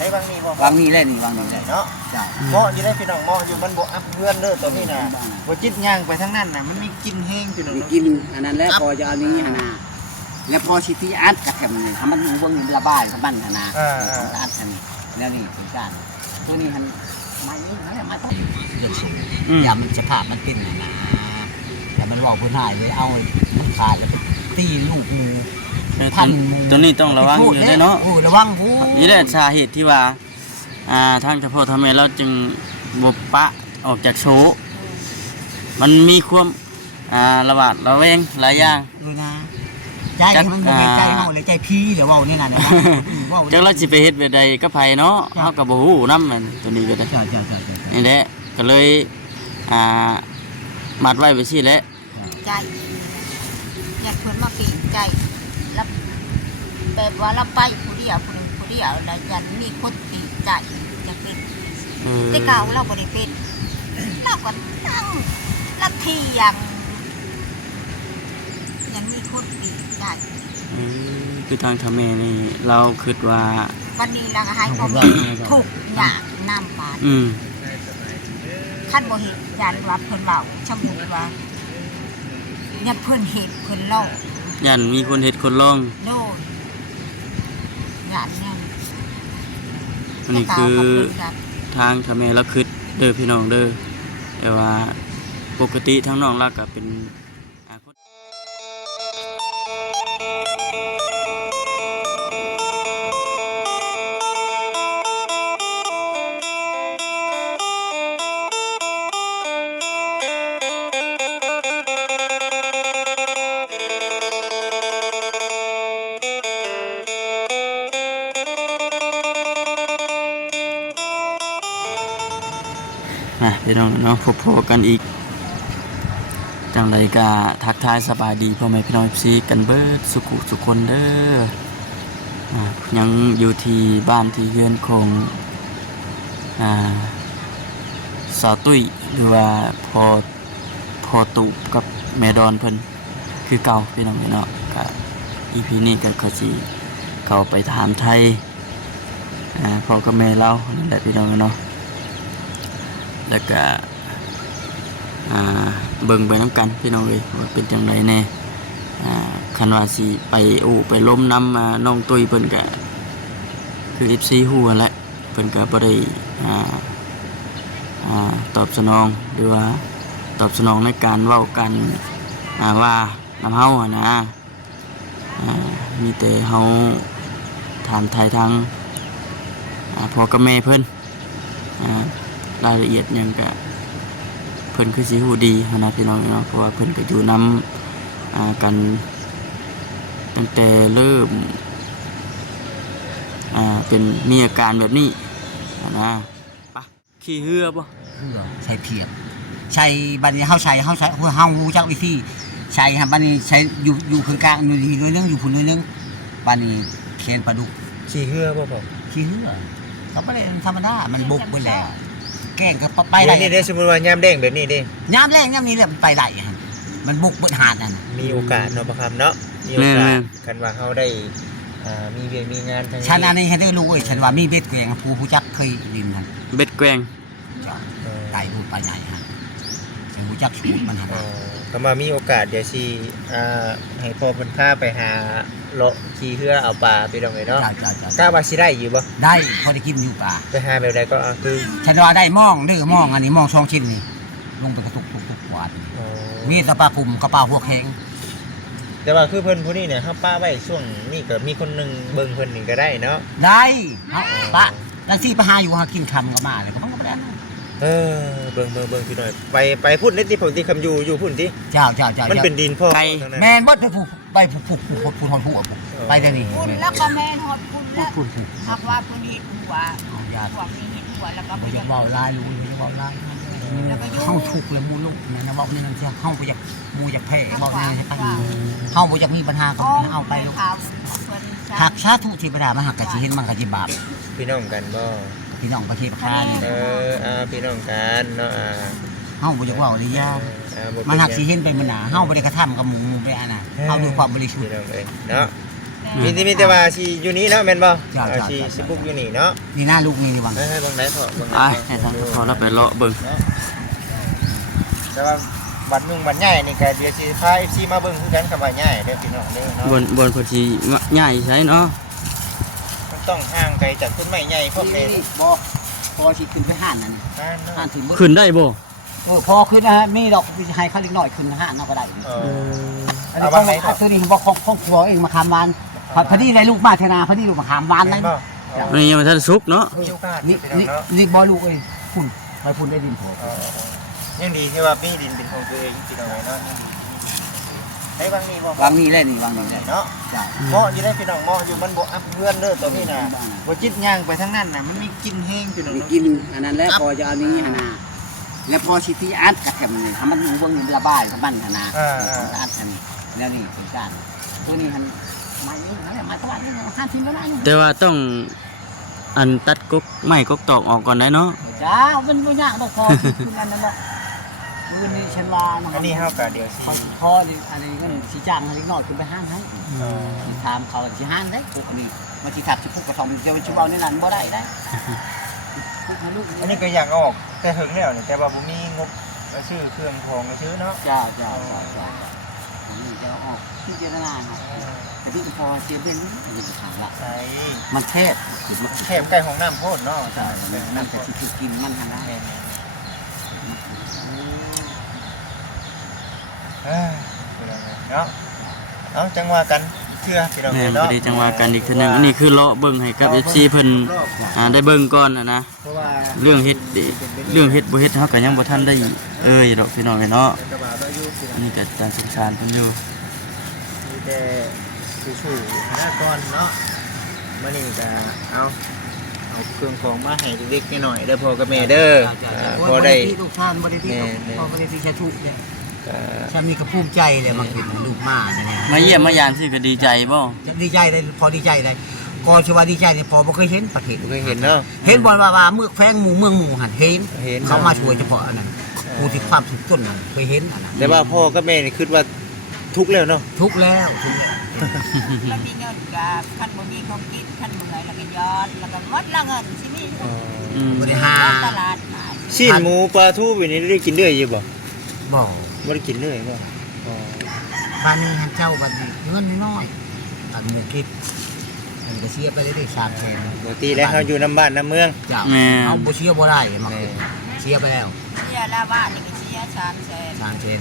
ให้บางนี้บ่ วางนี่แหละนี่วางนี่แหละ เนาะ จ้า เหมาะอยู่ได้พี่น้องเหมาะอยู่มันบ่อัพเพื่อนเด้อตัวนี้น่ะบ่จิตย่างไปทางนั้นน่ะมันมีกลิ่นแห้งพี่น้อง มีกินอันนั้นแล้วพอจะเอานี้หนาแล้วพอสิที่อัดกับแถมนี่ทำมันเบิ่งระบายกับมันหนาอัดอันนี้แล้วนี่ถึงการตัวนี้มันมาเยอะแล้วมาต้องเรื่องสูงอย่ามันสภาพมันเป็นหนาแต่มันบอกคนหายเลยเอามันขาดตีลูกงูพัน ตัวนี้ต้องระวังอยู่ได้เนาะ ระวังหู นี่แหละสาเหตุที่ว่าทางเฉพาะทำไมเราจึงบบปะออกจากโชว์มันมีความระบาดระแวงหลายอย่าง ดูนะใจมันบ่ใจเฮาเลยใจพี่เดี๋ยวเว้านี่น่ะนะ จักเราสิไปเฮ็ดแบบใดก็ไผเนาะเฮาก็บ่ฮู้นำมันตัวนี้ก็ได้ ใช่ นี่แหละก็เลยมัดไว้ไปซี่แหละ ใจอยากเพิ่นมาปีนใจแล้วแบบว่าเราไปผู้เดียวแล้วยันมีคนปีนใจจะเป็นแต่เก่าเราบ่ได้เป็นเราก็ตั้งละเที่ยงยังมีคนปีนใจ คือทางทำแม่นี่เราคิดว่า วันนี้เราก็ให้พ่อแม่ทุกอย่างนำมาขั้นบ่เห็นยันว่าเพิ่นเว้าสมมุติว่ายันเพิ่นเห็นเพิ่นเล่า ยันมีคนเฮ็ดคนลอง โน่นยันเนี่ย อันนี้คือทางทำแม่เราคิดเด้อพี่น้องเด้อแต่ว่าปกติทั้งน้องเราก็เป็นพี่น้องเนาะพบกันอีกจังไรก็ทักทายสบายดีพ่อแม่พี่น้องซีกันเบิดสุขุสุคนเด้อยังอยู่ที่บ้านที่เฮือนของสาวตุ้ยหรือว่าพอตุกับแม่ดอนเพิ่นคือเก่าพี่น้องเนาะก็อีพีนี้ก็เขาสิเข้าไปถามไทยพ่อกับแม่เรานั่นแหละพี่น้องเนาะแล้วก็เบิ่งไปน้ำกันพี่น้องเลยว่าเป็นจังไรแน่คันว่าสิไปล้มน้ำน้องตุ้ยเพิ่นก็คือ14ฮู้แหละเพิ่นก็บ่ได้ตอบสนองหรือว่าตอบสนองในการเว้ากันว่าน้ำเฮานะมีแต่เฮาถามไทยทางพ่อกับแม่เพิ่นรายละเอียดยังกะเพิ่นคือสิฮู้ดีนะพี่น้องเนาะเพราะว่าเพิ่นก็อยู่นำกันตั้งแต่เริ่มเป็นมีอาการแบบนี้นะปะขี่เหือบ่ใช้เพียบใช้บัดนี้เฮาฮู้จักวิธีใช้บัดนี้ใช้อยู่คือกลางอยู่นี่ด้วยนึงอยู่พุ่นด้วยนึงบัดนี้เคนปลาดุก ขี้เหือบ่พ่อ ขี้เหือก็บ่ได้ธรรมดามันบุกเบิดแล้วแกงก็ไป ได้ ได้ นี่ได้สมมุติว่ายามแดงแบบนี้เด้ ยามแรงยามนี้แหละไปได้มันบุกเบิดหาดนั่น มีโอกาสเนาะบ่ครับเนาะมีโอกาสคันว่าเฮาได้มีเวียนมีงานทางนี้ฉันอันนี้ให้ได้รู้เอ้ยฉันว่ามีเบ็ดแกงผู้จักเคยดินนั่น เบ็ดแกวง ไก่พูดไปใหญ่ฮะถึงผู้จักสูตรมันหั่น ก็มามีโอกาสเดี๋ยวสิให้พ่อเพิ่นพาไปหาเลาะขี้เหือเอาปลาไปดองเลยเนาะกล้าว่าสิได้อยู่บ่ ได้พอได้กินอยู่ป่า ไปหาแบบใดก็คือ ฉันว่าได้มองเด้อมองอันนี้มอง2ชิ้นนี่ลงไปกระตุกกวาดมีแต่ปลาปุ่มกับปลาหัวแข็ง แต่ว่าคือเพิ่นผู้นี้เนี่ยเฮาป้าไว้ช่วงนี้ก็มีคนนึงเบิ่งเพิ่นนี่ก็ได้เนาะ ได้ปะจังซี่ไปหาอยู่หากินคำก็มาเลยก็มันก็บ่ได้ เบิ่งพี่น้อยไปพุ่นนิดที่ผมที่คำอยู่พุ่นที่ เจ้ามันเป็นดินพ่อ แม่นบ่ไปผู้ทอนผู้ไปเดี๋ยวนี้ คุณแล้วก็แม่นฮอดคุณแล้ว ผู้ หากว่าเพิ่นเฮ็ดหัวพวกนี้เฮ็ดหัวแล้วก็ บ่ บ่ อยากเว้าลายรู้บ่อยากเว้าลายเฮาทุกข์แล้วมูลูกนั่นน่ะเว้านี่นั่นสิเฮาบ่อยากมูอยากแพ้เว้านี่ให้ไปเฮาบ่อยากมีปัญหาก็เอาไปลูกหักสาธุเทวดามาหักก็สิเห็นมันก็สิบาป พี่น้องกันบ่ พี่น้องประเทศค้านี่ พี่น้องกันเนาะเฮาบ่อยากเว้าได้ยามันหักสิเห็นไปมื้อหน้าเฮาบ่ได้กระทำกับหมู่ไปอันน่ะเฮาด้วยความบริสุทธิ์ พี่น้องเอ้ยเนาะ มีแต่ว่าสิอยู่นี่เนาะแม่นบ่สิปลูกอยู่นี่เนาะ นี่หน้าลูกนี่วัง ให้เบิ่งได้พอเบิ่ง ไปให้ทางพอเราไปเลาะเบิ่ง แต่ว่าบัดใหญ่นี่ก็เดี๋ยวสิพา FC มาเบิ่งคือกันกับว่าใหญ่เด้อพี่น้องเด้อเนาะ บนเพิ่นสิใหญ่ใช่เนาะ มันต้องห่างไกลจากต้นไม้ใหญ่พวกนี้ บ่พอสิขึ้นไปห้านนั่นห้านถึง ขึ้นได้บ่ พอขึ้นนะฮะมีดอกให้เขาเล็กน้อยขึ้นห้านเนาะก็ได้ อัน เอา นี้ บ้างไหนครับ ตัวนี้บอกของครัวเองมาคามวานพอดีได้ลูกมาเทนาพอดีลูกมาคามวาน เห็ นั่ น น บ่ อันนี้ยังไม่ทันสุกเนาะ มีโอกาส นี่ พี่น้อง นี่ เนาะ นี่บอลูกเองพุ่นไปพุ่นได้ดินโผล่ ยังดีที่ว่ามีดินเป็นของตัวเองพี่น้องเนาะยังดีให้บางนี้บ่ วางนี่แหละนี่วางนี่แหละ เนาะ จ้า เหมาะอยู่ได้พี่น้องเหมาะอยู่มันบ่อัพเพื่อนเด้อตัวพี่น่ะบ่จิตย่างไปทางนั้นน่ะมันมีกลิ่นแห้งพี่น้อง นี่ เนาะ กินอันนั้นแล้วพอจะเอานี้หนาแล้วพอสิที่อัดกระเทียมนี่ทำมันอยู่เบื้องระบายกับมันหนาอัดอันนี้แล้วนี่เป็นการตัวนี้มันมาเยอะนั่นแหละมาตลาดนี่ห้าทิ้งก็ได้ แต่ว่าต้องอันตัดกกไม้กกตอกออกก่อนได้เนาะ จ้าเป็นตัวยากต้องพอคืออันนั้นแหละมือนี่ฉันว่า อันนี้เฮาก็เดี๋ยวสิ พอนี่อันนี้มันสีจ้างอะไรน้อยขึ้นไปห้างให้ถามเขาสิห้างได้พวกนี้มาสิถักสิพวกกระสอบจะไปชูเอาในนั้นบ่ได้ได้พวกลูก อันนี้ก็อยากเอาออกแต่ถึงแล้วนี่แต่ว่าบ่มีงบซื้อเครื่องของซื้อเนาะ จ้านี่จะออกที่เจรนาเนาะแต่ที่พอเสียเป็นนี่จะถามละ ใช่ มันแคบ แคบใกล้ของน้ำโพดเนาะ จ้า เป็น นั่น น้ำโพ แต่ ด ที่กินมันนะ เนาะเอาจังว่ากันเชื่อพี่น้อง แม่นพอ เนาะ ดีจังหวะกันอีกทีนึงอันนี้คือเลาะเบิ่งให้กับ FC เพิ่นได้เบิ่งก่อนนะ เพราะว่า เรื่องเฮ็ดบ่เฮ็ดเฮาก็ยังบ่ทันได้ดอกพี่น้องเนาะ กระบะก็อยู่พี่น้ อั อน ง นี้ก็ตามสงสารเพิ่นอยู่ มีแต่สู้ๆนะก่อนเนาะมื้อนี้ก็เอาเครื่องของมาให้เด็กๆน้อยๆเด้อพ่อกับแม่เด้อพอได้ ลูกท่านบ่ได้ที่พอบ่ได้ที่ชะทุกเนี่ยฉันมีกระภูมิใจเลยมากินลูกมาเนี่ย มาเยี่ยมมายามสิก็ดีใจบ่ ดีใจเลยพอดีใจเลยก่อนชว่าดีใจเนี่ยพอบ่เคยเห็นประเทศ เคยเห็นเนาะ เห็นบอลว่าเมืองแฟงหมู่เมืองหมู่หันเห็น เห็น เขามาช่วยเฉพาะอันนั้นผู้ที่ความทุกข์ต้นนั้นเคยเห็นอันนั้น แต่ว่าพ่อกับแม่นี่คิดว่าทุกข์แล้วเนาะ ทุกข์แล้วทุกข์แล้ว แล้วมีเงินกับขั้นบ่มีของกินขั้นเมื่อยแล้วก็ย้อนแล้วก็หมดละเงินสิมี บริหาร ตลาดขาย ชิ้นหมูปลาทูแบบนี้ได้กินเรื่อยอยู่บ่ บอก บ่ได้กินเรื่อยบ่อ๋อ บ้านนี้หันเจ้าบ้านนี้เงินน้อยตันหมู่คิดมันก็เสียไปได้3แสน ปกติแล้วเฮาอยู่น้ำบ้านน้ำเมือง เจ้าเอาบ่เสียบ่ได้มาเสียไปแล้ว เสียละบ้านนี่ก็เสีย3แสน 3แสน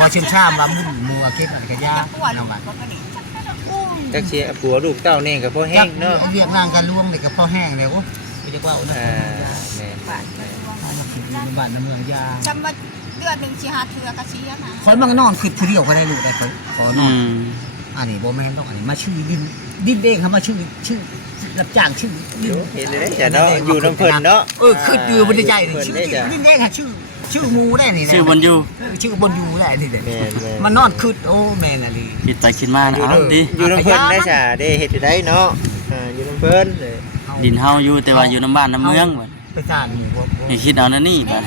พอชิมชามว่ามุ่นหมู่คิดอันก็ยา จักตัวลู น้อก งอ่ะ ก็นี่ จักเสียผัวลูกเต้านี่ก็พอแห้งเนาะ เรียกงานกันล่วงนี่ก็พอแห้งแล้วไม่จะว่าเอานะ แม่ บ้านก็ร่วง บ้านน้ำเมืองยา จำว่าเดือนหนึงสิหาเทื่อก็เสียนะ คอยมันก็นอนขึ้นผู้เดียวก็ได้ลูกได้ขอนอน ม อันนี้บ่แม่นต้องอันนี้มาชื่อดินเองครับมาชื่อรับจ้างชื่อดิน เห็นเลยจ้ะเนาะอยู่น้ำเพิ่นเนาะ ขึ้นอยู่บนใจนี่ เพิ่น ชื่อ ได้จ้ะ ดินเองค่ะชื่อหมูได้นี่ ชื่อบนอยู่ ชื่อบนอยู่ได้นี่เด้ แม่น มันนอนขึ้นโอ้แม่นอะไร คิดไปคิดมานะเอาดิ อยู่น้ำเพิ่นได้จ้ะได้เฮ็ดได้เนาะอยู่น้ำเพิ่น ดินเฮาอยู่แต่ว่าอยู่น้ำบ้านน้ำเมืองบัด ไปสร้างหมู่บ่ ให้คิดเอานั่นนี่บัด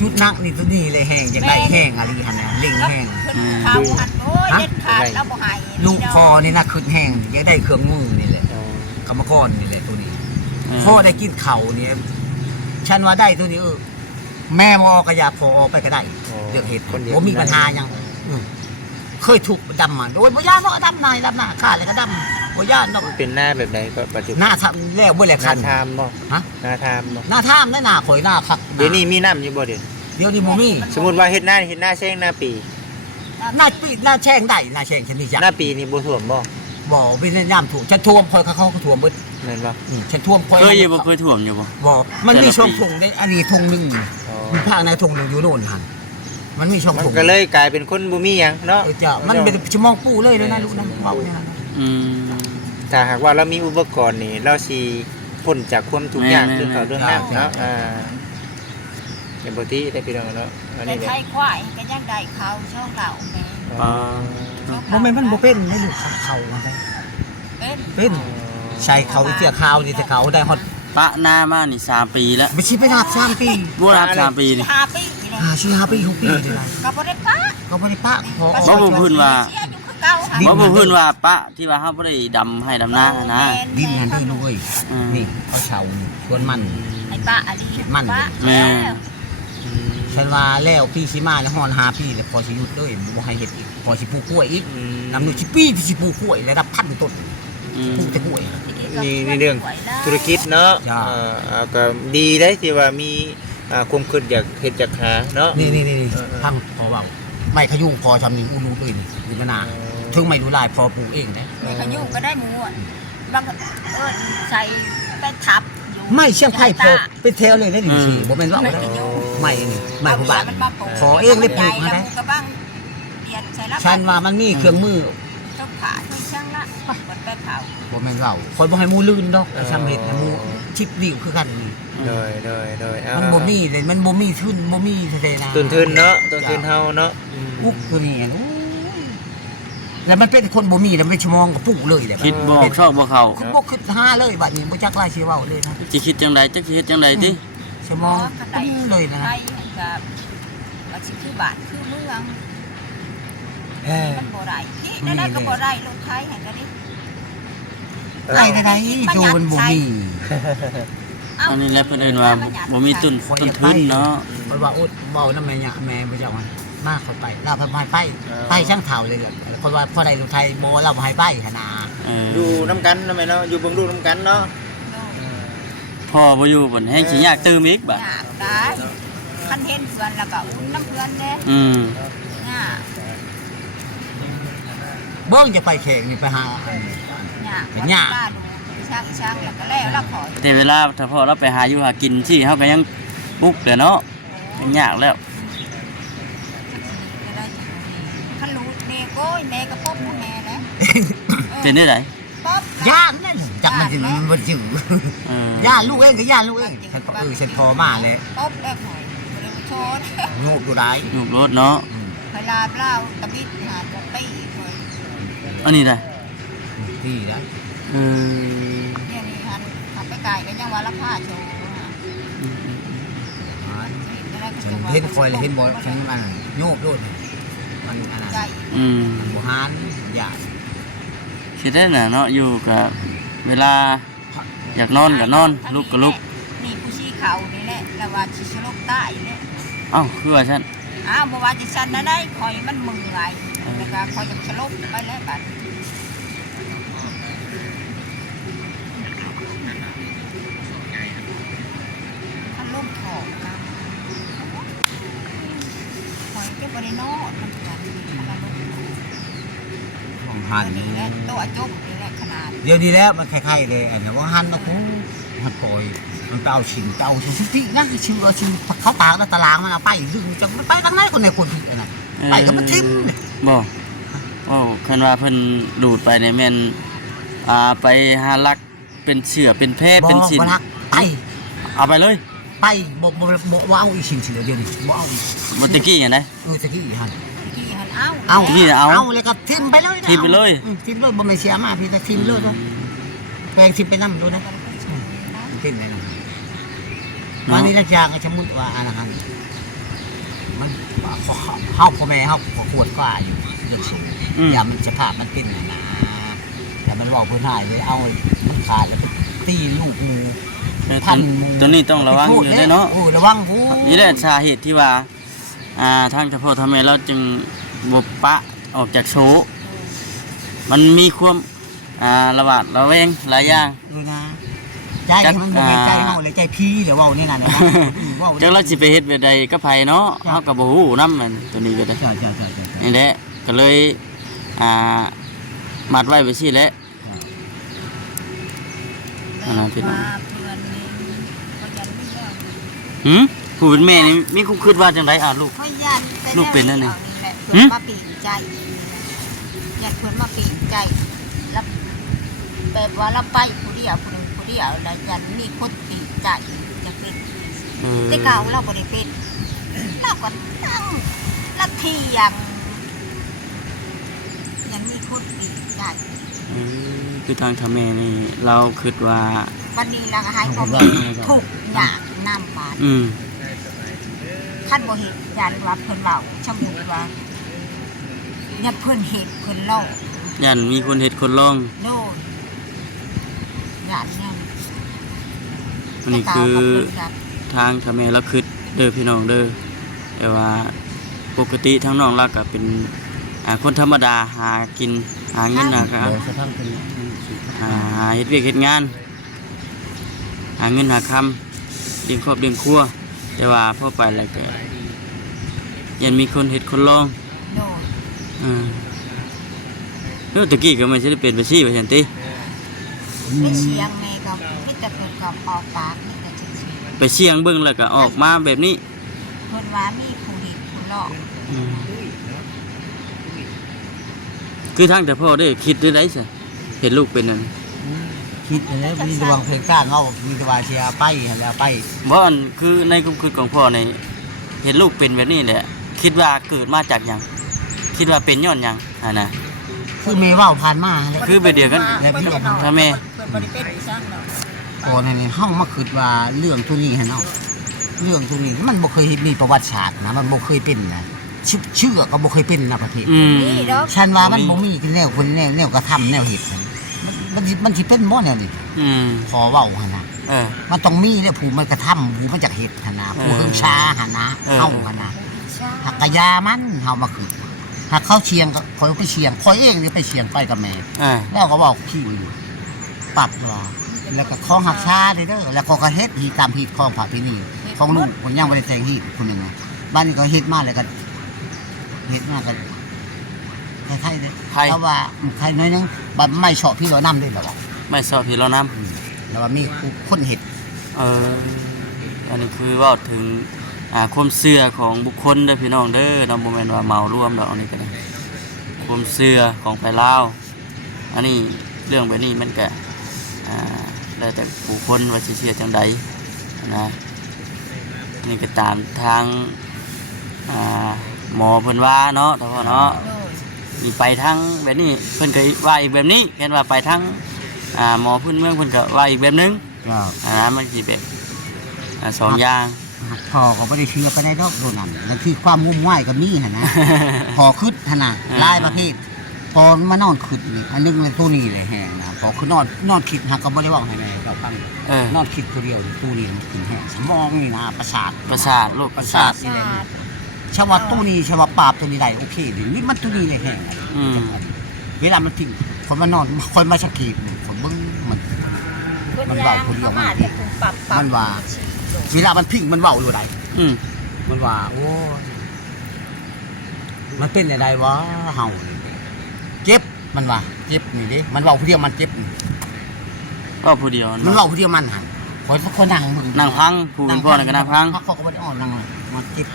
จุดนักนี่ตัวนี้เลยแห้งจังได๋แห้งอะไรหั่นน่ะเล่งแห้ง เพิ่นข้าวหันโอ้ยเด็ดขาดแล้วบ่ให้ ลูกคอนี่นะขึ้นแห้งอยากได้เครื่องมือนี่แหละกรรมกรนี่แหละตัวนี้พ่อได้กินเข่านี่ฉันว่าได้ตัวนี้แม่มอกระยาพอออกไปก็ได้เรื่องเหตุผมมีปัญหายังเคยถูกดำมาโอ้ยบ่ย่านเนาะดำหน้าข้าเลยก็ดำบ่ย่านเนาะ เป็นหน้าแบบไหนก็ปัจจุบัน หน้าทำแล้วบ่แหละ ห คั น้าน ทามบ่ ฮะ หน้าทามบ่ หน้าท่ามหน้าข่อยหน้าคัก เดี๋ยวนี้มีน้ำอยู่บ่เดี๋ยว เดี๋ยวนี้บ่มี สมมุติว่าเฮ็ดหน้าแช่งหน้าปี หน้าปีหน้าแช่งได้หน้าแช่งฉันนี่จ้ะ หน้าปีนี่บ่ท่วมบ่ บ่เป็นย่ำถูกฉันท่วมข่อยเขาก็ท่วมเบิด แม่นบ่ ฉันท่วมข่อย เคยอยู่บ่เคยถ่วมอยู่บ่ บ่มันมีช่องถุงได้อันนี้ถุงนึง อ๋อ มีผ้าในถุงนึงอยู่โน่นหั่นมันมีช่อง มัน ถุง ก็เลยกลายเป็นคนบ่มีหยังเนาะ เจ้ามันเป็นชั่วโมงปูเลยนะลูกนะเว้าเนี่ยนะ อืม ถ้าหากว่าเรามีอุปกรณ์นี่เราสิพ้นจากความทุกข์ยากเรื่องเขาวเรื่องน้ำเนาะเป็นปกติได้พี่น้องเนาะอัน แต่ นี้แหละ ไทยควายก็ยังได้ข้าวช่องเหล่าแม่ อ๋อ บ่แม่นมันบ่เป็นได้ลูกเขาว่าได้ เป็น เป็นใช่เขาเสียข้าวนี่แต่เขาได้ฮอด ปะหน้ามานี่3ปีแล้ว บ่สิไปนับ3ปี บ่รับ3ปีนี่ 5 ปีเลย 5 4 5ปี6ปีนี่ล่ะ ก็บ่ได้ปะ ก็บ่ได้ปะขอ บ่พูดว่า เสียอยู่คือ เก้าค่ะ บ่เพิ่นว่าปะที่ว่าเฮาบ่ได้ดำให้ดำนานะ ดินนั่นด้วยนุ้ย อืม นี่เขาเช่าชวนมัน ไอ้ป้าอันนี้ มัน ป้า แม่ ฉันว่าแล้วพี่สิมาแล้วฮอน5ปีแล้วพอสิหยุดเลยบ่ให้เฮ็ดอีกพอสิปลูกกล้วยอีกนำหนูสิปีที่สิปลูกกล้วยแล้วรับพันต้น อืม ปลูกแต่กล้วย นี่ในเรื่องธุรกิจเนาะ จ้า ก็ดีได้ที่ว่ามีความคิดอยากเฮ็ดอยากหาเนาะ นี่ทั้งพอเว้าไม่ขยุ่งพอทำนี่อูรู้ด้วยนี่อยู่มานานถึงไม่รู้ลายพอปลูกเองนะ มีขยุ่งก็ได้หมูอ่ะบางใส่ไปทับอยู่ ไม่เชียงไผ่พอเป็นแถวเลยนะนี่สิบ่แม่นว่าไม่นี่ไม่ผู้บ้านขอเองเลยปลูกนะ แล้วก็บ้างเรียนใส่รับ ฉันว่ามันมีเครื่องมือ ต้องผ่าช่วยช่างละบดแป้เผา บ่แม่นเว้าคอยบ่ให้หมูลื่นดอกช่างเฮ็ดให้หมูชิดดิ้วคือกันนี่ โดยเอา มันบ่มีเลยมันบ่มีทุนบ่มีแท้ๆนะ ต้นทุนเนาะต้นทุนเฮาเนาะ อุ๊กตัวนี้โอ้ยแล้วมันเป็นคนบ่มีแล้วมันเป็นชั่วโมงก็ปลูกเลยแหละ คิดบ่ชอบบ่เข้า คือบ่คิดหาเลยบัดนี้บ่จักว่าสิเว้าเลยนะ สิคิดจังไดจักสิเฮ็ดจังไดติ ชั่วโมงเลยนะ ไทยกับว่าสิคือบาทคือเมือง เอ้ย มันบ่ได้ที่ได้ก็บ่ได้รถไทยให้กันดิ ได้อยู่มันบ่มี อันนี้แหละเพิ่นเอิ้นว่าบ่มีต้นทุนเนาะ เพราะว่าอุดเว้านำแม่ยะแม่บ่จักว่ามาเข้าไปเราพาไปช่างเฒ่าเลยคนว่าพอได้ลูกไทยบ่เราบ่ให้ไปหั่นน่ะ อยู่น้ำกันนะแม่เนาะอยู่เบิ่งลูกน้ำกันเนาะ พ่อบ่อยู่บ่แฮงสิยากตื่มอีกบัด ยากได้คันเห็นเพื่อนแล้วก็อุ่นน้ำเพื่อนเด้ อืม ยาก เบิ่งจะไปแข่งนี่ไปหา ยากป้าดูช่างแล้วก็แล้วขอ แต่เวลาถ้าพ่อเราไปหาอยู่หากินที่เฮาก็ยังปลุกเนาะยังยากแล้ว คันรู้เนโก้แม่ก็ป๊อบแม่แล้ว เป็นได้ได ป๊อบ ย่านนั่นจักมันสิมันบ่จื้อ เออย่ านลูกเองก็ย่านลูกเองฉันพอมาแล้ว ป๊อบแล้วหน่อยเร็วโชด งูดูได้ ลูกรถเนาะ เวลาเล่าตะบิดหาจะไปอีกเลย อันนี้ได้ ที่ได้ เออ เนี่ยนี่หันทำไปไกลก็ยังว่าละผ้าโชว์ ฉันเห็นคอยเลยเห็นบ่ฉันมันโยกโดดมันอันนั้น ใจ อืม มันบ่หานย่าน คิดได้น่ะเนาะอยู่กับเวลาอยากนอนก็นอนลุกก็ลุก นี่ผู้ชี้เขานี่แหละแล้วว่าชิชลกใต้เนี่ย เอ้าคือว่าซั่น อ้าวเมื่อวานจะชันนะได้คอยมันมึงไงแล้วก็คอยจะชลกไปแล้วบัดท่านล่มถอกนะคอยก็บริโนดมันเกิดขนาดล่ม ของหัน นี่แหละตัวจบนี่แหละขนาด เดี๋ยวนี้แล้วมันคล้ายๆเลยอันนี้ว่าหันนะกูมันปล่อยมันเตาชิมเตาชิมที่นั่นคือชื่อชิมเขาตากแล้วตารางมันเอาไปดึงจะไปทางไหนคนในคนผิดนะไปกับมันทิ่ม บ่โอ้คันว่าเพิ่นดูดไปเนี่ยแม่นไปหาลักเป็นเสือเป็นแพร่เป็นสิน บ่รักไป เอาไปเลย ไปบ่เอาอีกชิ้นเดียวนี่บ่เอาอีก บ่ตะกี้หยังได ตะกี้หัน ที่หันเอ้า เอา นี่เอา เอาเลยก็ทิ่มไปเลย ทิ่มไปเลย ทิ่มเลยบ่ไม่เสียมาพี่แต่ทิ่มเลยด้วยแปลงทิ่มไปน้ำด้วยนะทิ่มไปน้ำวันนี้นักยางก็สมมุติว่าอันนั้นมันเฮาพ่อแม่เฮาขวดก็อยู่เรื่องสูงอย่ามันสภาพมันเป็นนะแต่มันบอกเพิ่นหายเลยเอามันขาดแล้วก็ตีลูกงู ตัวนี้ต้องระวังอยู่ได้เนาะ โอ้ระวังผู้ นี่แหละสาเหตุที่ว่าทางเจ้าพ่อทำไมเราจึงบปะออกจากโชว์มันมีความระบาดระแวงหลายอย่าง ดูนะใจมันบ่เป็นใจเฮาเลยใจพี่เดี๋ยวเว้านี่นั่นนะเว้า จักเราสิไปเฮ็ดแบบใดก็ไผเนาะเฮาก็บ่ฮู้นำมันตัวนี้ก็ได้ ใช่ นี่แหละก็เลยมัดไว้ไว้ซี่แหละพี่น้อง เพื่อนนี่ก็ยันไม่ยอม ผู้เป็นแม่นี่มีความคิดว่าจังไดลูก พยัน ลูกเป็นนั่นนี่ เพื่อนมาปีใจยันเพื่อนมาปีใจแล้วแบบว่าเราไปผู้เดียวแล้วยันมีคนปีใจจะเป็นแต่เก่าเราบ่ได้เป็นเราก็ตั้งละเทียงยันมีคนปีใจ คือทางทำแม่นี่เราคิดว่า วันนี้เราให้พ่อแม่ถูกอย่างนำมาขั้นบ่เห็นยันว่าเพิ่นเว้าชมุดว่า ยัดเพิ่นเห็ดเพิ่นเล่า ยันมีคนเฮ็ดคนลอง โน่นญาติเนี่ย อันนี้คือทางทำแม่เราคิดเด้อพี่น้องเด้อแต่ว่าปกติทั้งน้องเราก็เป็นคนธรรมดาหากินหาเงินนะครับ เดี๋ยวจะทำเป็น หาเฮ็ดเวียกเฮ็ดงานหาเงินหาคำเลี้ยงครอบเลี้ยงครัวแต่ว่าพอไปแล้วก็ยันมีคนเฮ็ดคนลอง โน่น ตะกี้ก็ไม่ใช่ได้เป็นไปซี่ไปเห็นติ ไม่เสียงแม่ก็ไม่แต่เพิ่นก็ออกปากนี่แต่จริง ไปเสี่ยงเบิ่งแล้วก็ออกมาแบบนี้ ๆเพิ่นว่ามีผู้เห็ดผู้หลอก คือทางแต่พ่อได้คิดได้ไดซะเห็นลูกเป็นนั่น คิดแล้วมีระวังเพลงก้านเว่ามีระวังเชียร์ไปแล้วไป บ่อันคือในความคิดของพ่อในเห็นลูกเป็นแบบนี้แหละคิดว่าเกิดมาจากหยังคิดว่าเป็นย้อนหยังนะ คือเมย์ว่าผ่านมาแล้ว คือไปเดียวกัน แล้วพี่ ถ้าแม่ เพิ่นบ่ได้เป็นอีสานดอก ก่อนนี่ห้องมาคิดว่าเรื่องตัวนี้ฮะเนาะเรื่องตัวนี้มันบ่เคยมีประวัติศาสตร์นะมันบ่เคยเป็นนะเชื่อก็บ่เคยเป็นนะประเทศ นี่ดอก ฉันว่ามันบ่มีแนวคนแนวกระทำแนวเหตุมันสิเป็นบ่แนวนี้ พอเว้าหั่นน่ะมันต้องมีเนี่ยผู้มันกระทำผู้มันจากเหตุหั่นน่ะผู้เฮิงชาหั่นน่ะเฮาหั่นน่ะหักกะยามันเฮามาคือหากเขาเชียงก็คอยไปเชียงคอยเองนี่ไปเชียงไปกับแม่แล้วก็เว้าขี้อยู่ปรับว่าแล้วก็ของหักชาเด้อแล้วก็เฮ็ดหีตามหีของพระพินีของลูกคนยังบ่ได้แต่งหีคนนึงบ้านนี้ก็เฮ็ดมาแล้วก็เฮ็ดมาก็ใครๆเด้เพราะว่าใครน้อยนึงบ่ไม่ชอบพี่เรานำได้หรอ ไม่ชอบพี่เรานำ แล้วว่ามีคนเห็ด อันนี้คือว่าถึงความเชื่อของบุคคลเด้อพี่น้องเด้อเราบ่แม่นว่าเมารวมดอกอันนี้ก็ได้ความเชื่อของไผลาวอันนี้เรื่องแบบนี้มันก็แล้วแต่บุคคลว่าสิเชื่อจังใดนะนี่ก็ตามทางหมอเพิ่นว่าเนาะถ้าว่าเนาะนี่ไปทางแบบนี้เพิ่นก็ว่าอีกแบบนี้เห็นว่าไปทางหมอพื้นเมืองเพิ่นก็ว่าอีกแบบนึงมันสิแบบสองอย่าง พอเขาไม่ได้เชื่อไปในดอกโดนนั่นนั่นคือความงมง่ายกับมีหั่นนะพอคืดหั่นน่ะหลายประเภทพอมานอนคืดนี่อันนึงในตัวนี้เลยแห้งนะพอคือนอนคิดหากก็บ่ได้เว้าให้แม่เราฟังนอนคิดตัวเดียวตัวนี้มันขึ้นแห้งสมองนี่นะประสาท โรคประสาท นี่แหละชาวตัวนี้ชาวปราบตัวนี้ได้โอเคดินี่มันตัวนี้เลยแห้งเวลามันทิ้งคนมานอนคนมาสักทีคนเบิ่งมันเว้าคนเดียวมันว่าเวลามันพิงมันเว้าอยู่ไดมันว่าโอ้มันเป็นอะไรวะเฮาเจ็บมันว่าเจ็บนี่ดิมันเว้าผู้เดียวมันเจ็บ ก็ผู้เดียว มันเว้าผู้เดียวมันหั่นคนนั่ง นั่งพังผู้เป็นพ่อนั่นก็นั่งพัง เขาก็บ่ได้อ้อนนั่งมันเจ็บ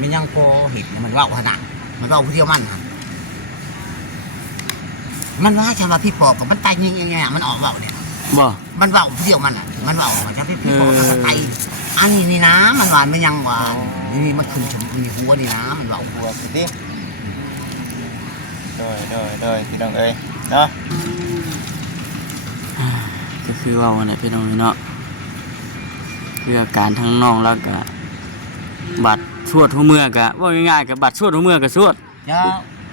มันยังพอเห็นมันเว้าขนาดมันเว้าผู้เดียวมันหั่นมันว่าฉันว่าพี่ปอบกับมันตายยิงยังไงมันออกเว้าเนี่ย บ่ มันเว้าผู้เดียวมันอ่ะมันเว้าว่าจะพี่ปอบกับตายอันนี้นี่นะมันว่ามันยังว่านี่มันขึ้นมีหัวนี่นะมันเว้า หัวสิดิโดยพี่น้องเอ้ยเนาะ ก็คือว่าวันไหนพี่น้องเนาะคืออาการทั้งน้องแล้วก็บัตรชวดหัวเมื่อก็ว่าง่ายๆกับบัตรชวดหัวเมื่อก็ชวด จะ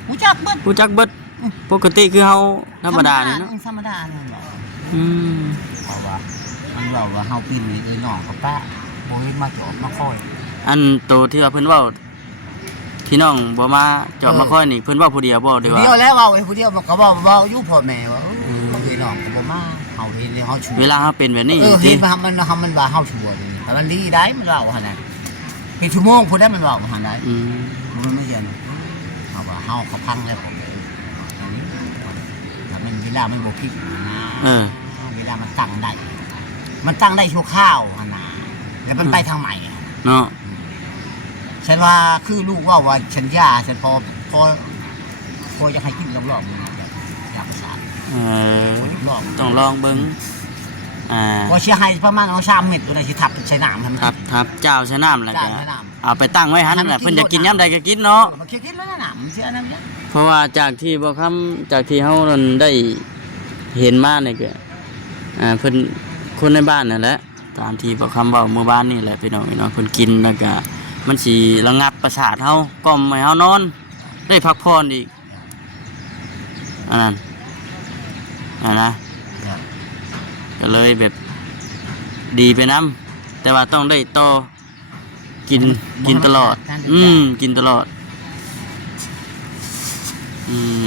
รู้จักเบิด ผู้จักเบิดปกติคือเฮาธรรมดานี่เนาะ ธรรมดาเนี่ยเหรอ เพ ราะว่ามันเราว่าเฮาปีนนี่น้องกับป้าบ่เห็นมาจอบมาคอย อันโตที่ว่าเพิ่นเว้าที่น้องบ่มาจอบมาค่อยนี่เพิ่นเว้าผู้เดียวบ่ได้ว่า เดียวแล้วเว้าไอ้ผู้เดียวมันก็บ่อยู่พ่อแม่ว่าคือน้องก็บ่มาเฮาเห็นเฮาชั่ว เวลาเฮาเป็นแบบนี้ เห็ ที่ นมันว่าเฮาชั่วแต่มันดีได้มันเว้าหั่นน่ะเป็นชั่วโมงผู้ใดมันเว้าหั่นได้มันไม่เห็นเฮาว่าเฮาเขาพังแล้วผมอันนี้ถ้ามันเวลามันบ่พลิกนะเวลามันตั้งได้ชั่วข้าวหั่นน่ะแล้วมันไปทางใหม่ เนาะ ฉันว่าคือลูกว่าฉันย่าฉันพอจะให้กินลองๆอยากสาบต้องลองเบิ่งว่าเชียร์ให้ประมาณ3เม็ดอยู่ในสิทับใช้น้ำทำครับเจ้าใช้น้ำแล้วก็เอาไปตั้งไว้หั่นแหละเพิ่นจะกินยามใดก็กินเนาะบ่กินแล้วน้ำเสียน้ำเยอะ เพราะว่าจากที่บ่คำจากที่เฮานั้นได้เห็นมานี่ก็เพิ่นคนในบ้านนั่นแหละตามที่บ่คำเว้าเมื่อบ้านนี่แหละพี่น้องเนาะเพิ่นกินแล้วก็มันสิระงับประสาทเฮาก้มให้เฮานอน ได้พักผ่อนอีกอันนั้นนะก็เลยแบบดีไปน้ำแต่ว่าต้องได้ต่อกินตลอดกินตลอด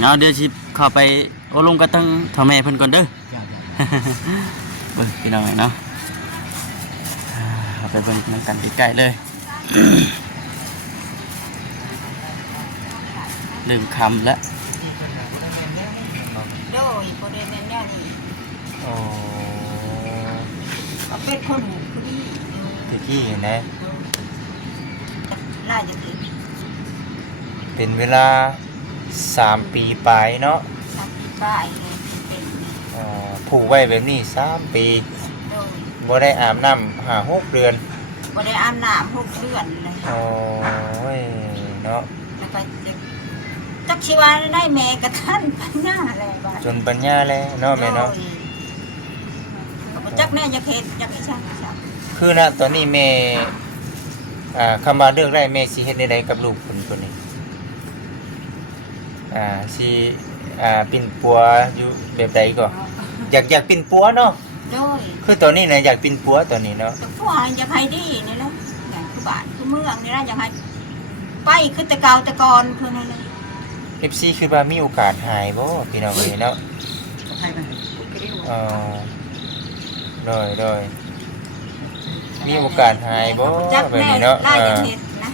เอาเดี๋ยวชิเข้าไปโอ้ลงกันตั้งพ่อแม่เพิ่นก่อนเด้อพี่น้องเนาะเอาไปเบิ่งกันใกล้ๆเลยลืมคำแล้ว โดยบ่ได้แม่นแนวนี้ โอ้ เขาเป็นคนหูผู้นี้ ตะกี้นะ ล่าจะถึง เป็นเวลา3 ปีปลายเนาะ 3 ปีป้ายเลยเป็น ผูกไว้แบบนี้3 ปี โดย บ่ได้อาบน้ำ5-6 เดือน บ่ได้อาบน้ำ6 เดือนเลย โอ้ยเนาะ แล้วก็จักชีวาได้แม่กระทันปัญญาอะไรบ้าง จนปัญญาแล้วเนาะแม่เนาะ จักแน่จะเฮ็ดจักอีช่างช่าง คือณตอนนี้แม่คำว่าเลือกได้แม่สิเฮ็ดใดๆกับลูกคนนี้สิปิ่นปัวอยู่แบบใดก็อยากปิ่นปัวเนาะ โดย คือตอนนี้นะอยากปิ่นปัวตอนนี้เนาะ แต่ผู้หายจะให้ดีนี่แหละอย่างคือบ้านคือเมืองนี่นะอยากให้ไปคือแต่เก่าแต่ก่อนคือนั่นเลย FC คือว่ามีโอกาสหายบ่พี่น้องเอ้ยเนาะ ใช่ไหม อ๋อโดยมีโอกาสหายบ่ จัก แบบ แน่ นี้เนาะ ได้จะเฮ็ดนะ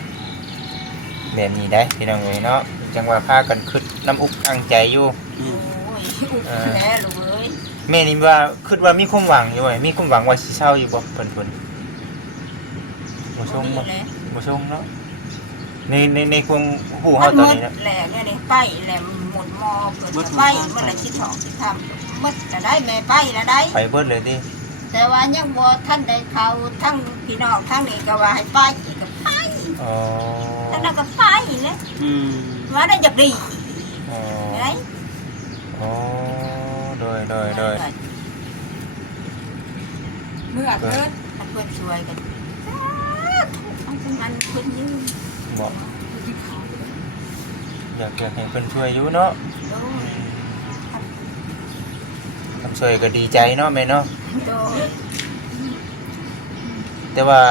แบบนี้ได้พี่น้องเอ้ยเนาะจังว่าพากันคิดน้ำอุกอังใจอยู่ โอ้ยอุกแล้วลูกเอ้ย แม่นี่ว่าคิดว่ามีความหวังอยู่บ่มีความหวังว่าสิเศร้าอยู่บ่เพิ่นบ่ชงบ่ นี่แหละ บ่ชงเนาะในความฮู้เฮาตอนนี้เนาะ แหละเนี่ยนี่ไปแหละหมดมอเกิดไปเมื่อไรคิดถองคิดทำมัดจะได้แม่ไปแล้วได้ ไปเบิดเลยติ แต่ว่ายังบ่ท่านได้เขาทั้งพี่น้องทั้งนี้ก็ว่าให้ไปอีกก็ไป อ๋อ ท่านนั้นก็ไปแล้ว ว่าได้จากดี อ๋อ ไง อ๋อโดย เมื่อเกิดมันเพิ่นช่วยกันเอาเป็นมันเพิ่นยืน บอกอยากให้เพิ่นช่วยอยู่เนาะ โดย เพิ่นช่วยก็ดีใจเนาะแม่เนาะ โดย แต่ว่า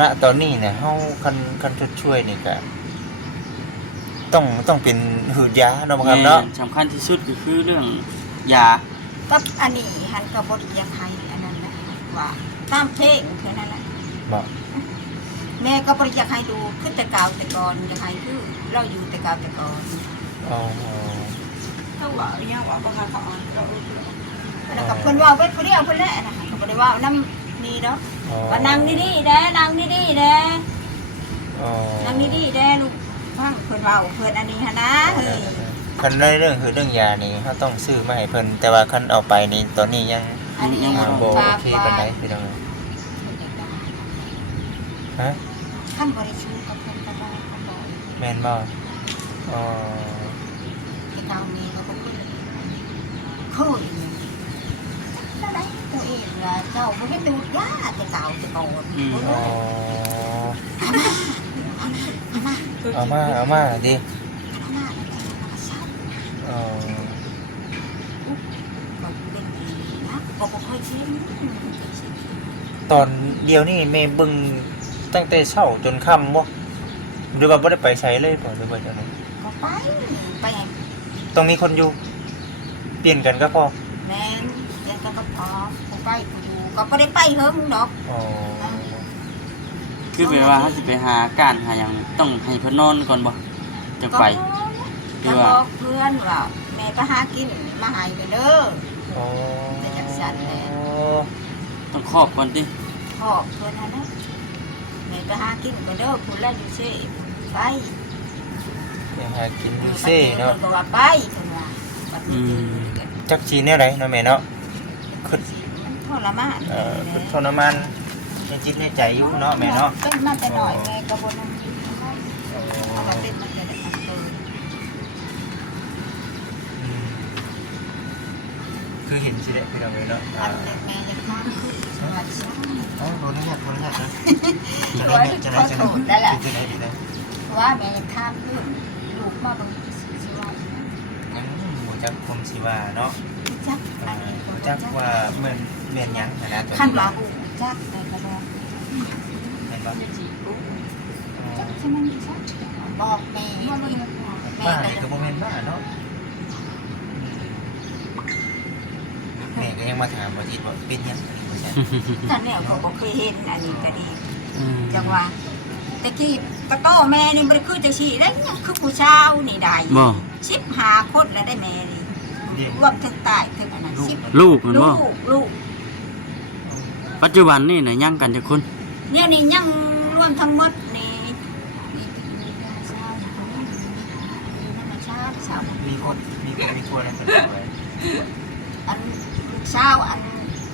ณตอนนี้เนี่ยเฮาคันช่วยนี่ก็ต้องเป็นหืดยาเนาะบ่ครับเนาะ สำคัญที่สุดก็คือเรื่องยา กับอันนี้หันกับบริยาไทยอันนั้นนะว่าตามเพลงแค่นั้นแหละ บอก แม่ก็บริยาไทยดูขึ้นแต่เก่าแต่ก่อนจะไทยคือเราอยู่แต่เก่าแต่ก่อน อ๋อ เขาว่าอย่างว่าบ่ค่ะเขาแล้วก็เพิ่นว่าเว้นเพิ่นเดียวเพิ่นแหละนะคะก็บ่ได้ว่าน้ำนี่เนาะว่านั่งดีๆแด้นั่งดีๆแด้ อ๋อ นั่งดีๆแด้ลูกฟังเพิ่นเว้าเพิ่นอันนี้หั่นนะเฮ้ย คันได้เรื่องคือเรื่องยานี่เฮาต้องซื้อมาให้เพิ่นแต่ว่าคันเอาไปนี่ตอนนี้ยัง อันนี้ บ่ ฝา โอก เคปานใดพี่น้องฮะ ขั้นบริสุทธิ์กับเพิ่นก็บ่เขาบอก แม่นบ่อ๋อ ไอ้เก่ามีก็บ่เคยอะไรตัวเองล่ะเจ้าบ่ได้ดูดยาแต่เก่าแต่ก่อน อ๋อ เอามา เอามาดิ เอามาเศร้า อ๋อ ก็เล่นดีนะก็บ่ค่อยชิน ตอนเดียวนี่แม่เบิ่งตั้งแต่เช้าจนค่ำบ่หรือว่าบ่ได้ไปไสเลยบ่หรือว่าจังได๋ ก็ไปให้ ต้องมีคนอยู่เปลี่ยนกันก็พอ แม่นเดี๋ยวก็พอบ่ไปกูดูก็บ่ได้ไปเฮิงดอก อ๋อ คือแปลว่าเขาสิไปหาการหาอย่างต้องให้เพิ่นนอนก่อนบ่จะไป ก็บอกเพื่อนว่าแม่ไปหากินมาให้เด้อ อ๋อ เป็นจังซั่นแหละ ต้องครอบก่อนติ พ่อเพื่อนนะแม่ไปหากินก็เด้อพูดแล้วอยู่เซ่ไป ไปหากินอยู่เซ่เนาะ ก็ว่าไปเพิ่นว่า จักชีแนวใดเนาะแม่เนาะ มันทรมาน คือทรมานในจิตในใจอยู่เนาะแม่เนาะ เป็นมาแต่น้อยแม่ก็บ่นำกินเอามาเป็นมันจะได้อันเติม คือเห็นสิเด้พี่น้องเนาะ อันเล็กแม่ยังข้ามขึ้นสวัสดี อ๋อโดนแล้วนะจะ ขอโทษได้ล่ะ จะได้ ว่าแม่ยังข้ามขึ้นลูกมาเบิ่ง จักผมสิว่าเนาะ จัก จักว่าเหมือนเมียนหยังนะตัว ขั้น นี้ ว่าจักแต่ก็บอก เห็นบ่ จักใช่ไหมจักบอกแม่แม่ บ้าน ก็ นี่ก็บ่แม่นบ้านเนาะแม่ก็ยังมาถามว่าที่ว่าเป็นหยังบ่ใช่ ท่านเนี่ยเขาบอกเคยเห็นอันนี้ก็ดี อืม จังว่าตะกี้ตะโต้แม่นี่บ่ได้คือจะชี้ได้ยังคือผู้ชาวนี่ได้ บ่ 15คนแล้วได้แม่นี่ เรียน รวมถึงตายถึงอันนั้น10 ลูกมันบ่ ลูก ปัจจุบันนี่น่ะยังกันจักคน เนี่ยนี่ยังรวมทั้งหมดนี่ชาว มีคนอะไรเป็นตัวไว้ อันชาวอัน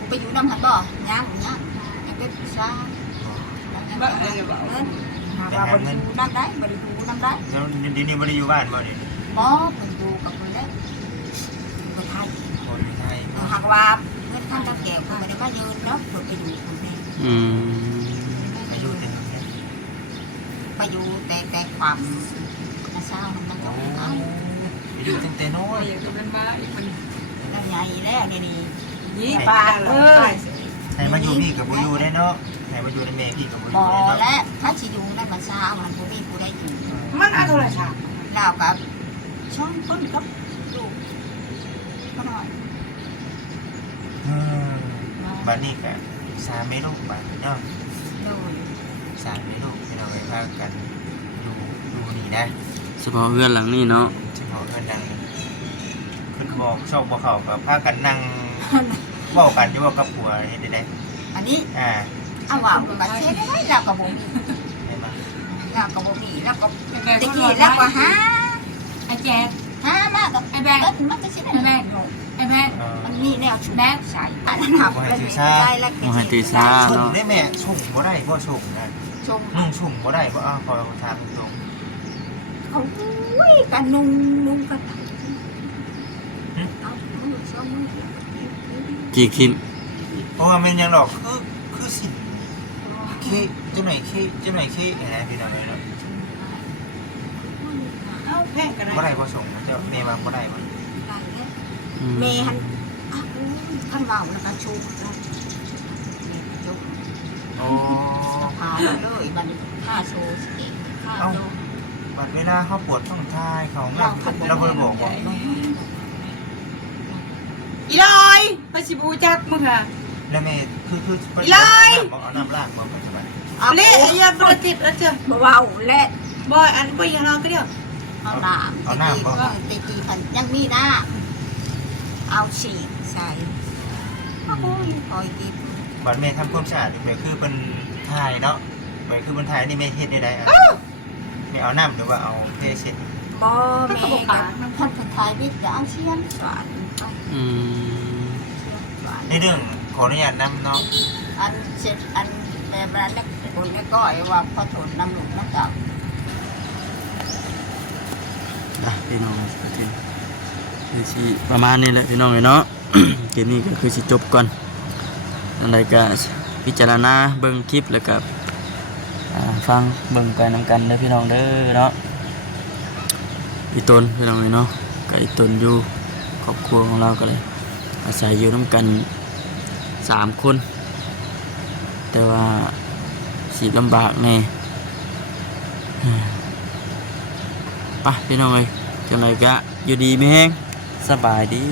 ไปอยู่น้ำหันบ่ยังยังเป็นชาวเงินว่าบ่อยู่น้ำได้บ่ได้อยู่น้ำได้ แล้วเดี๋ยวนี้บ่ได้อยู่บ้านบ่นี่ บ่เพิ่นอยู่กับเพิ่นได้อยู่ไทย คนไทย หากว่าเงินทางตะแก้วเพิ่นบ่ได้มายืนเนาะเพิ่นไปอยู่คนนี้ อืม อายุเต็มเนี่ย ไปอยู่แต่ความนะชาวมันก็เอา อายุตั้งแต่น้อย แล้วใหญ่แล้วนี่นี่ ยี่ ปา ปา ด เล เลย ย ให้มาอยู่พี่กับบ่อยู่ได้เนาะให้มาอยู่ในแม่พี่กับบ่อ บ่ ยู่ได้เนาะ และถ้าสิอยู่ในบ้านชาวมันบ่มีผู้ใดอยู่ มันเอาโทรศัพท์ แล้วกับช่องคนกับลูกก็น้อย บ้านนี้ก็3เมตรบ้านเนาะ โดน 3เมตรให้เราไปพากันดูนี่นะ เฉพาะเฮือนหลังนี้เนาะ เฉพาะเงินดังขึ้นบอกชอบบ่เข้าก็พากันนั่งเว้ากันอยู่ว่ากับผัวเฮ็ดได้ อันนี้ เอาว่าบัดเฮ็ดได้แล้วก็บ่มี ได้มา แล้วก็บ่มีแล้วก็ ไอ้แบ ตะ ง กี้แล้วก็หา ไอ้แจ๊ด มาก็ ไอ้แบง มันจะสิได้ ไอ้แบงไอ้แบง มันมีแนวชุบแบกใส่อันนั้นหักแล้วได้แล้วก็ บ่ให้ตีซ่า สุ่ม เนาะ ได้แม่สุ่มบ่ได้บ่สุ่มนะ ชม นุ่งสุ่มบ่ได้บ่พอทางตรง เขาอุ้ยกันนุ่งกันเอามือซ้อมมือ กี่คิม เพราะว่ามันยังหรอกคือสิเคจังไหนเคอะไรพี่น้องเนาะ เอาแพงกัน บ่ได้บ่ส่งเจ้าแม่ว่าบ่ได้บ่ เมหันท่านว่าแล้วก็ชูแล้วจุก โอ้ พาเลยมันฆ่าโชว์สเก็ตฆ่าโชว์ บัดเวลาเขาปวดท้องทายเขางามเราบ่ได้บอกว่า อีลอยไปสิบูจักมึงค่ะ แล้วแม่คือเอาน้ำล้างบ่ปัจจุบัน เละไอ้ยาตัวจิตแล้วเจ้า เบาและ บอยอันไปยังเราก็เดียว เอาน้ำตีพันยังมีน้ำเอาฉีดใส่โอ้ยคอยกิน บัดแม่ทำความสะอาดแบบคือเป็นทายเนาะแบบคือเป็นทายนี่แม่เฮ็ดได้แม่เอาน้ำหรือว่าเอาเทเช็ด บ่แม่กับท่านคนไทยวิทย์จะเอาเชียนสวนเอา อืม เชียนสวน ในเรื่องขออนุญาตนำเนาะ อันเสร็จอันแบบนั้นเนี่ยคนนี้ก็ว่าพอถนน้ำหลุมน้ำเก่า พี่น้องคือสิประมาณนี้แหละพี่น้องเนาะ เกมนี้ก็คือสิจบก่อนอะไรก็พิจารณาเบิ่งคลิปแล้วก็ฟังเบิ่งไปนำกันเด้อพี่น้องเด้อเนาะอีตนพี่น้องเนาะก็อีตนอยู่ครอบครัวของเราก็เลยอาศัยอยู่น้ำกัน3 คนแต่ว่าสิลำบากแน่ไปพี่น้องเอ้ยจังไดก็อยู่ดีมีแฮงสบายดี